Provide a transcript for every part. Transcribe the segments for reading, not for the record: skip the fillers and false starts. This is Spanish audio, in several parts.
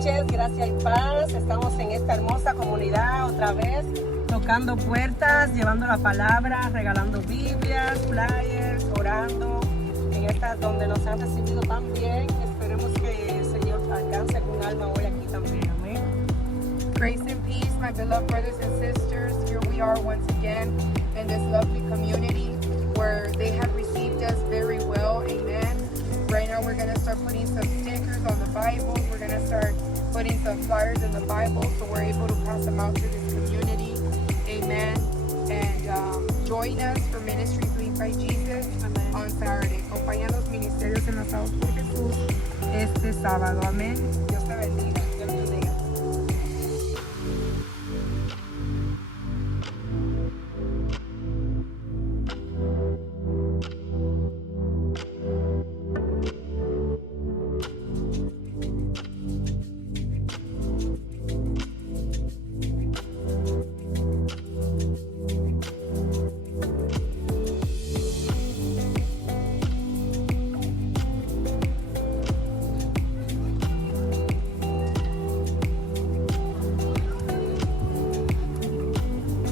noches, gracias y paz. Estamos en esta hermosa comunidad otra vez, tocando puertas, llevando la palabra, regalando Biblias, flyers, orando en estas donde nos han recibido tan bien. Esperemos que el Señor alcance algún alma hoy aquí también. Amén. Grace and peace, my beloved brothers and sisters. Here we are once again in this lovely community where they have received us very well. Amen. Right now we're going to start putting some stickers on the Bible. We're going to start putting some flyers in the Bible so we're able to pass them out to this community. Amen. And join us for Ministry Fleet by Jesus. Amen. On Saturday. Acompaña los ministerios enlazados por Jesús este sábado. Amén. Dios te bendiga. Dios te bendiga.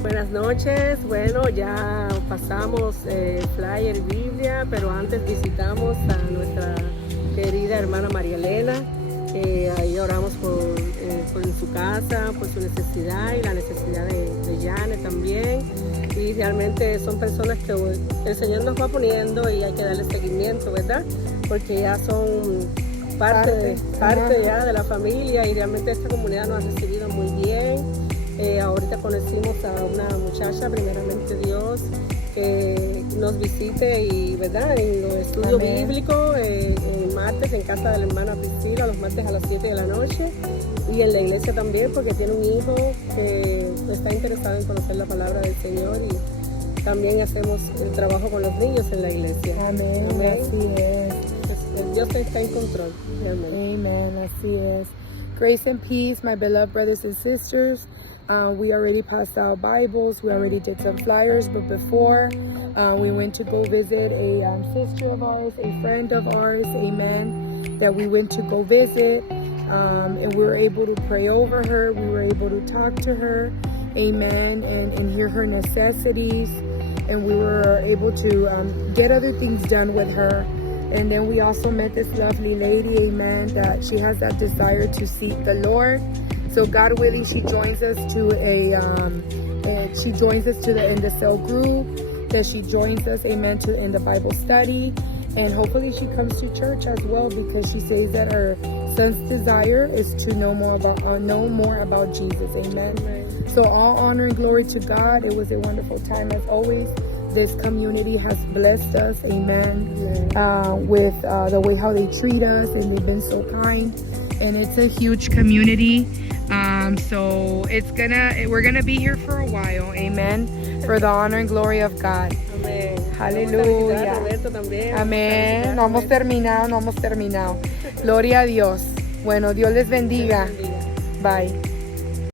Buenas noches, bueno, ya pasamos flyer y Biblia, pero antes visitamos a nuestra querida hermana María Elena. Ahí oramos por su casa, por su necesidad y la necesidad de Janet también. Y realmente son personas que el Señor nos va poniendo y hay que darle seguimiento, ¿verdad? Porque ya son parte ya de la familia y realmente esta comunidad nos ha recibido muy bien. Ahorita conocimos a una muchacha, primeramente Dios, que nos visite y, ¿verdad? En los estudios bíblicos, el martes en casa de la hermana Priscila, los martes a las 7 de la noche, y en la iglesia también, porque tiene un hijo que está interesado en conocer la palabra del Señor, y también hacemos el trabajo con los niños en la iglesia. Amén. Amén. Así es. Dios está en control, realmente. Amen. Así es. Grace and peace, my beloved brothers and sisters. We already passed out Bibles, we already did some flyers, but before we went to go visit a sister of ours, a friend of ours, amen, that we went to go visit, and we were able to pray over her, we were able to talk to her, amen, and hear her necessities, and we were able to get other things done with her. And then we also met this lovely lady, amen, that she has that desire to seek the Lord. So God willing, she joins us to in the cell group, that she joins us, amen, in the Bible study, and hopefully she comes to church as well, because she says that her son's desire is to know more about Jesus, amen. Right. So all honor and glory to God. It was a wonderful time as always. This community has blessed us, amen, with the way how they treat us, and they've been so kind, and it's a huge community. So we're gonna be here for a while, amen, for the honor and glory of God. Amén. Aleluya. Amén. No hemos terminado. Gloria a Dios. Bueno, Dios les bendiga. Bye.